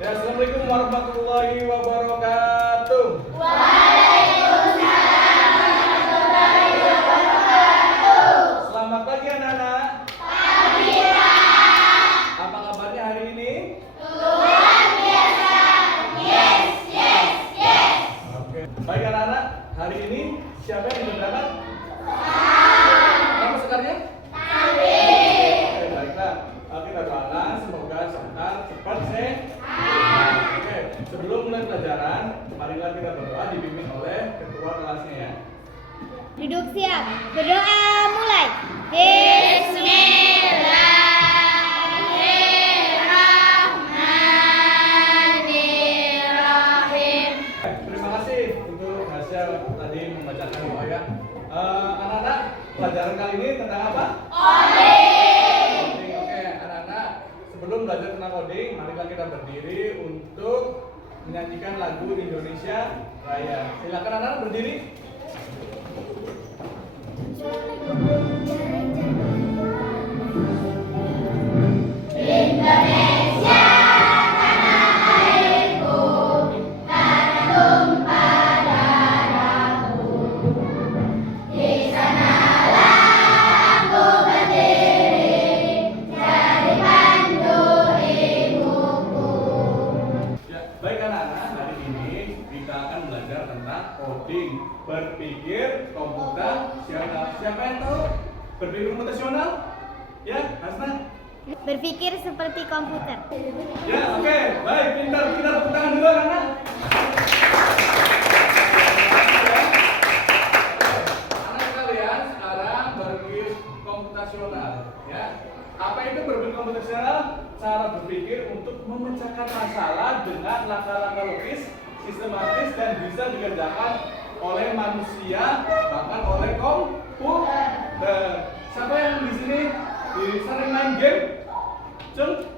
Ya, Assalamualaikum warahmatullahi wabarakatuh. Waalaikumsalam warahmatullahi wabarakatuh. Selamat pagi anak-anak. Pagi, Pak. Apa kabarnya hari ini? Luar biasa. Yes, yes, yes. Oke. Baik anak-anak, hari ini siapa yang sudah berangkat? Nama sekarnya? Oke, baiklah. Kita doakan semoga sebentar cepat sehat. Oke, sebelum mulai pelajaran, marilah kita berdoa dipimpin oleh ketua kelasnya ya. Duduk siap. Berdoa mulai. Bismillahirrahmanirrahim. Terima kasih untuk Hasya tadi membacakan doa ya. Anak-anak, pelajaran kali ini tentang apa? Coding. Oke, anak-anak, sebelum belajar tentang coding, marilah kita berdiri untuk menyanyikan lagu Indonesia Raya. Silakan anak-anak berdiri. Indonesia, tanah airku, tanah tumpah darahku. Di sanalah aku berdiri, jadi pandu ibuku. Ya, baik anak-anak, hari ini kita akan belajar tentang coding, berpikir komputasional. Siapa yang tahu berpikir komputasional? Ya, Hasna? Berpikir seperti komputer. Ya, oke. Baik, pintar. Kita tepuk tangan dulu anak-anak. Anak sekalian, sekarang berpikir komputasional, ya. Apa itu berpikir komputasional? Cara berpikir untuk memecahkan masalah dengan langkah-langkah logis, sistematis dan bisa dikerjakan oleh manusia, bahkan oleh komputer. Siapa yang di sini sering main game? Cung?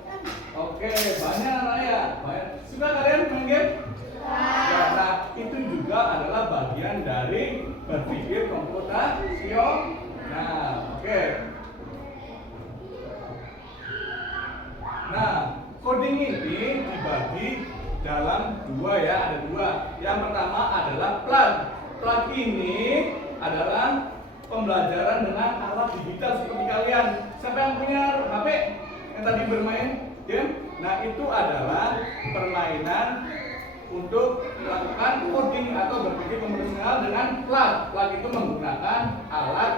Oke, banyak anak ya. Banyak. Suka kalian main game? Nah, itu juga adalah bagian dari berpikir komputasional. Nah, oke. Nah, coding ini dibagi dalam dua ya, ada dua. Yang pertama adalah plug. Plug ini adalah pembelajaran dengan alat digital seperti kalian. Siapa yang punya HP yang tadi bermain game? Nah, itu adalah permainan untuk melakukan coding atau berpikir komputasional dengan plug. Plug itu menggunakan alat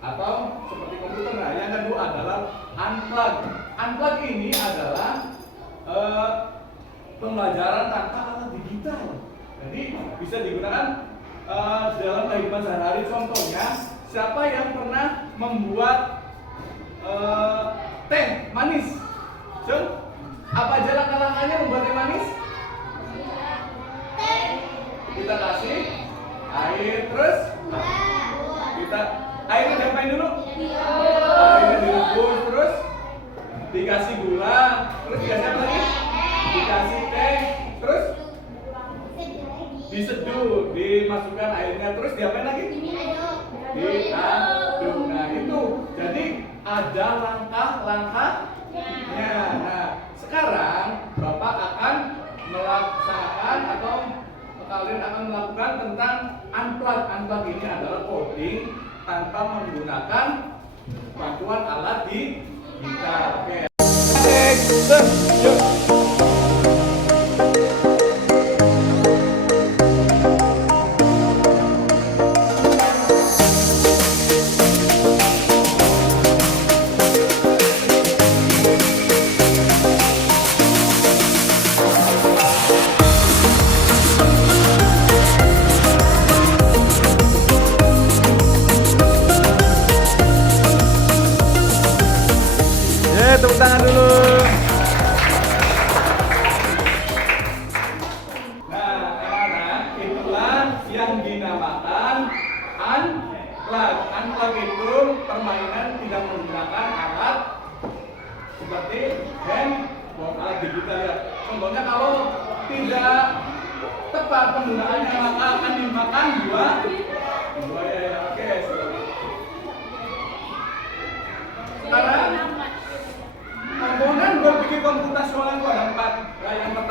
atau seperti komputer. Nah, yang kedua adalah unplug. Unplug ini adalah pembelajaran tanpa alat digital. Jadi bisa digunakan dalam kehidupan sehari-hari. Contohnya, siapa yang pernah membuat teh manis? Cung, apa aja langkah-langkahnya membuat teh manis? Kita kasih air, terus kita airnya diapain dulu? Airnya direbus, terus dikasih gula, terus dikasih apa lagi? Dikasih teh, terus diseduh, dimasukkan airnya, terus diapain lagi? Diaduk. Nah, itu jadi ada langkah-langkahnya. Nah, sekarang Bapak akan melaksanakan atau kalian akan melakukan tentang unplug. Unplug ini adalah coding tanpa menggunakan bantuan alat digital. Oke. Yuk. Tepuk tangan dulu. Nah, anak-anak, itulah yang dinamakan unplug. Unplug itu permainan tidak menggunakan alat seperti handphone, alat digital ya. Contohnya kalau tidak tepat penggunaannya maka akan dimakan dua ya. Oke. Sekarang komponen berpikir komputasional itu ada 4. Nah, yang pertama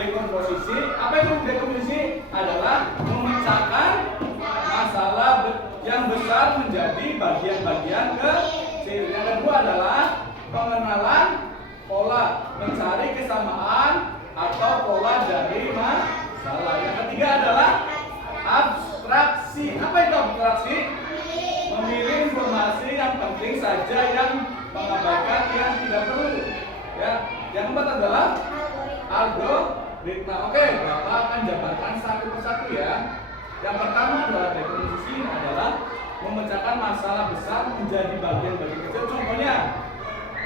dekomposisi. Apa itu dekomposisi? Adalah memecahkan masalah yang besar menjadi bagian-bagian kecil. Yang kedua adalah pengenalan pola, mencari kesamaan atau pola dari masalah. Yang ketiga adalah abstraksi. Apa itu abstraksi? Memilih informasi yang penting saja, yang mengabaikan yang tidak perlu. Ya. Yang keempat adalah algoritma. Oke, Bapak akan jabarkan satu persatu ya. Yang pertama adalah dekomposisi, adalah memecahkan masalah besar menjadi bagian-bagian kecil. Contohnya,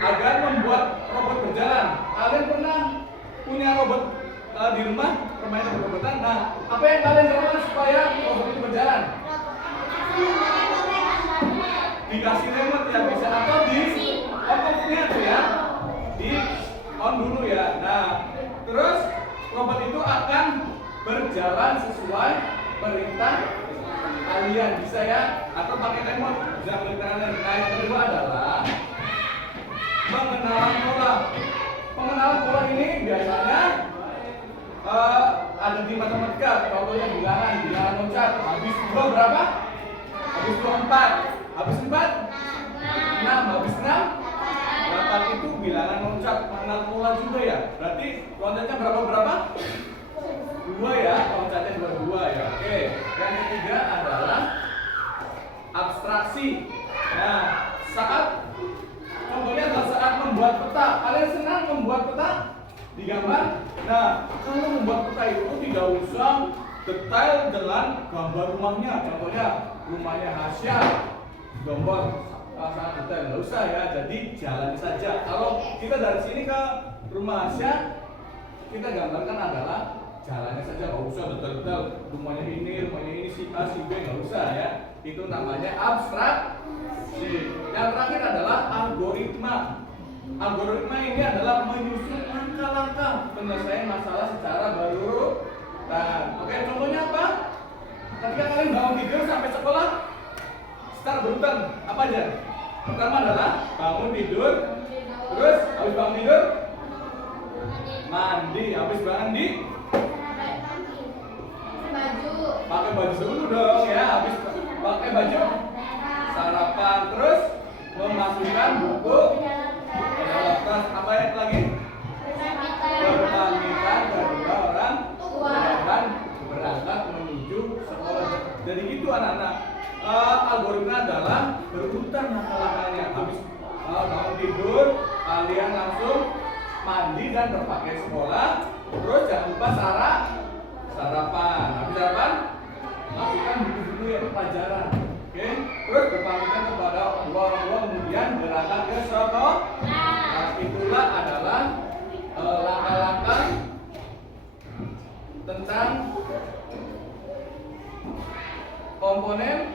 agar membuat robot berjalan. Kalian pernah punya robot di rumah, permainan robot-robotan? Nah, apa yang kalian lakukan supaya robot itu berjalan? Dikasih remote ya bisa, atau di on-off-nya tuh ya, di on dulu ya. Nah, terus robot itu akan berjalan sesuai perintah kalian, bisa ya, atau pakai remote bisa perintah kalian. Nah, yang kedua adalah pengenalan pola. Pengenalan pola ini biasanya ada di matematika. Contohnya bilangan loncat. Habis 2 berapa? Habis 2 4. Habis 4 6. Habis 6 8. Itu bilangan loncat. Mengenal pola juga ya. Berarti loncatnya berapa? 2 ya. Loncatnya 2 ya. Oke. Yang ketiga adalah abstraksi. Nah, contohnya adalah saat membuat peta. Kalian senang membuat peta? Digambar? Nah, kalau membuat peta itu tidak usah detail dengan gambar rumahnya. Contohnya, rumahnya Hasya, gambar sangat detail, nggak usah ya. Jadi jalan saja. Kalau kita dari sini ke rumah Hasya, kita gambarkan adalah jalannya saja, nggak usah detail-detail. Rumahnya ini, si A, si B, nggak usah ya. Itu namanya abstraksi. Yang terakhir adalah algoritma. Algoritma ini adalah menyusun langkah-langkah penyelesaian masalah secara berurutan. Oke, contohnya apa? Ketika kalian bangun tidur sampai sekolah secara berurutan, apa aja? Pertama adalah bangun tidur, terus habis bangun tidur mandi, habis mandi pakai baju dulu dong ya, habis pakai baju sarapan, terus memasukkan buku ke dalam tas. Apa ya lagi? Berpamitan kedua orang tua dan berangkat menuju sekolah. Jadi gitu anak-anak. Algoritma adalah berurutan langkah-langkahnya. Habis bangun tidur, kalian langsung mandi dan berpakaian sekolah. Terus jangan lupa sarapan. Habis sarapan, masukkan buku-buku yang pelajaran. Oke, terus berpamitan kepada orang tua, kemudian berangkat ke sekolah. Nah, itulah adalah langkah-langkah tentang komponen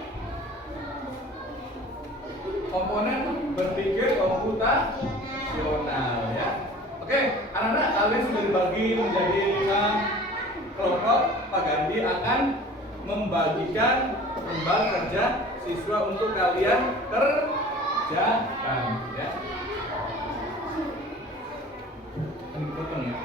berpikir komputasional ya. Oke, anak-anak, kalian sudah dibagi menjadi 5 kelompok. Pak Gandhi akan membagikan lembar kerja siswa untuk kalian kerjakan ya. Ini potong ya.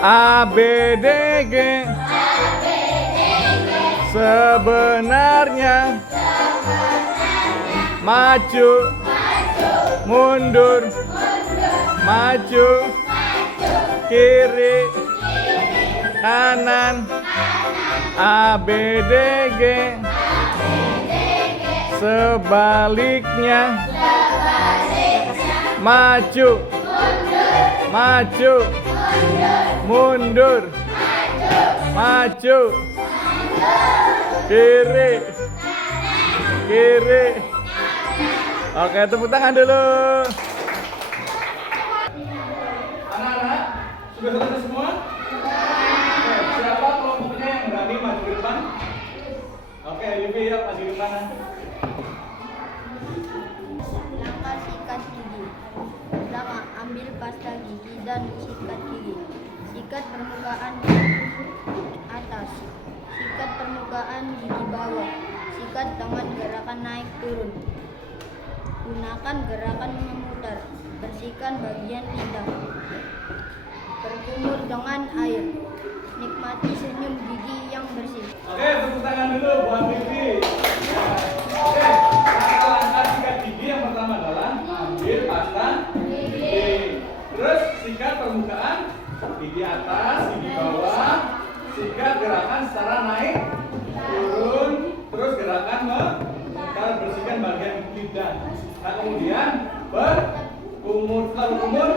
A B D G. Sebenarnya. Maju. Mundur. Maju. Kiri. Kanan. A B D G. Sebaliknya. Maju. Maju. Mundur. Maju. Kiri. Kiri. Oke, tepuk tangan dulu. Anak-anak, sudah selesai semua? Oke, siapa kelompoknya yang berani maju ke depan? Oke, Yubi ya, maju ke depan. Langkah sikat gigi. Pertama, ambil pasta gigi dan sikat gigi. Sikat permukaan atas. Sikat permukaan gigi bawah. Sikat dengan gerakan naik turun. Gunakan gerakan memutar. Bersihkan bagian lidah. Berkumur dengan air. Nikmati senyum gigi yang bersih. Oke, tepuk tangan dulu buat Bibi. Oke, langkah sikat gigi yang pertama adalah ambil pasta gigi. Terus sikat permukaan gigi atas, gigi bawah. Sikat gerakan secara naik, turun. Terus gerakan memutar, bersihkan bagian lidah. Nah, kemudian berkumur. Setelah berkumur,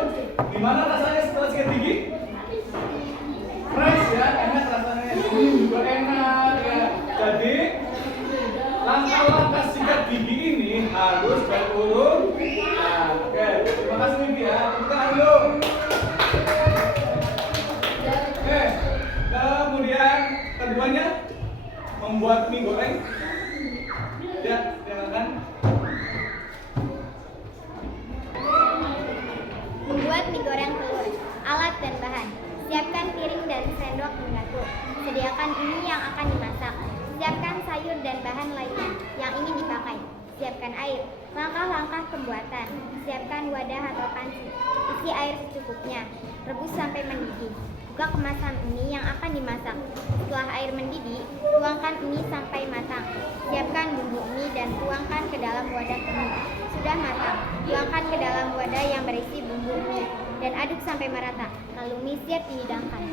gimana rasanya setelah sikat gigi? Fresh ya, enak rasanya. Ini juga enak ya. Jadi langkah-langkah sikat gigi ini harus berurut. Nah, oke, terima kasih Bibi ya. Tepuk tangan dulu. Oke, kemudian keduanya membuat mie goreng. Ya, silakan. Membuat mie goreng telur. Alat dan bahan. Siapkan piring dan sendok mengatup. Sediakan ini yang akan dimasak. Siapkan sayur dan bahan lainnya yang ingin dipakai. Siapkan air. Langkah-langkah pembuatan. Siapkan wadah atau panci. Isi air secukupnya. Rebus sampai mendidih. Buka kemasan mie yang akan dimasak. Setelah air mendidih, tuangkan mie sampai matang. Siapkan bumbu mie dan tuangkan ke dalam wadah mie. Sudah matang, tuangkan ke dalam wadah yang berisi bumbu mie dan aduk sampai merata. Lalu mie siap dihidangkan.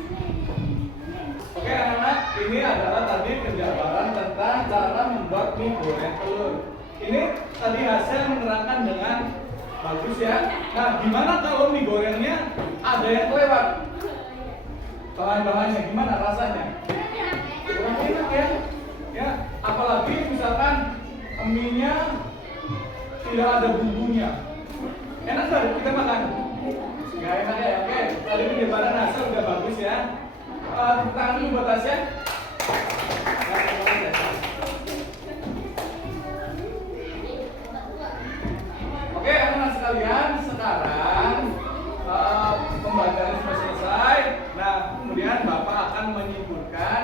Oke anak-anak, ini adalah tadi penjabaran tentang cara membuat mie goreng telur. Ini tadi hasil menerangkan dengan bagus ya. Nah, gimana kalau mie gorengnya ada yang kelewat? Bahan-bahannya gimana rasanya? Kurang enak ya. Ya, apalagi misalkan mie-nya tidak ada bumbunya. Enak nggak kita makan? Nggak enak ya. Oke, tadi penjabaran hasil udah bagus ya. Tepuk tangan dulu buat Tasya. Oke, anak-anak sekalian, sekarang pembelajaran sudah selesai. Nah, kemudian Bapak akan menyimpulkan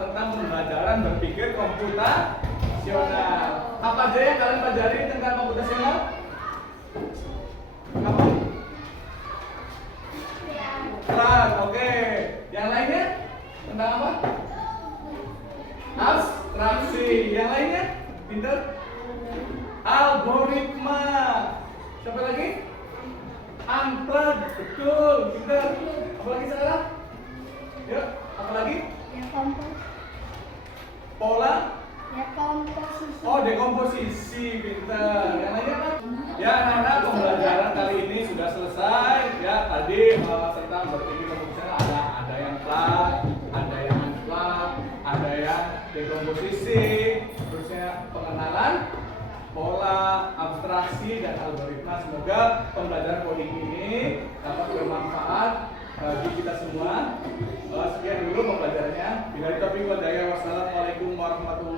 tentang pembelajaran berpikir komputasional. Apa aja yang kalian pelajari tentang komputasional? Apa? Kelas, oke. Yang lainnya? Tentang apa? Abstraksi. Yang lainnya? Pinter? Algoritma. Siapa lagi? Unplug. Betul, pinter. Apa lagi sekarang? Yuk, apa lagi? Pola? Oh, dekomposisi, pinter. Yang lainnya apa? Ya, anak-anak, pembelajaran kali ini sudah selesai. Ya, tadi tentang berpikir komputasional ada yang plug, ada yang unplug, ada yang dekomposisi, terusnya pengenalan pola, abstraksi, dan algoritma. Semoga pembelajaran coding ini dapat bermanfaat bagi kita semua. Sekian dulu pembelajarannya. Bila taufiq wal hidayah. Wassalamualaikum warahmatullahi wabarakatuh.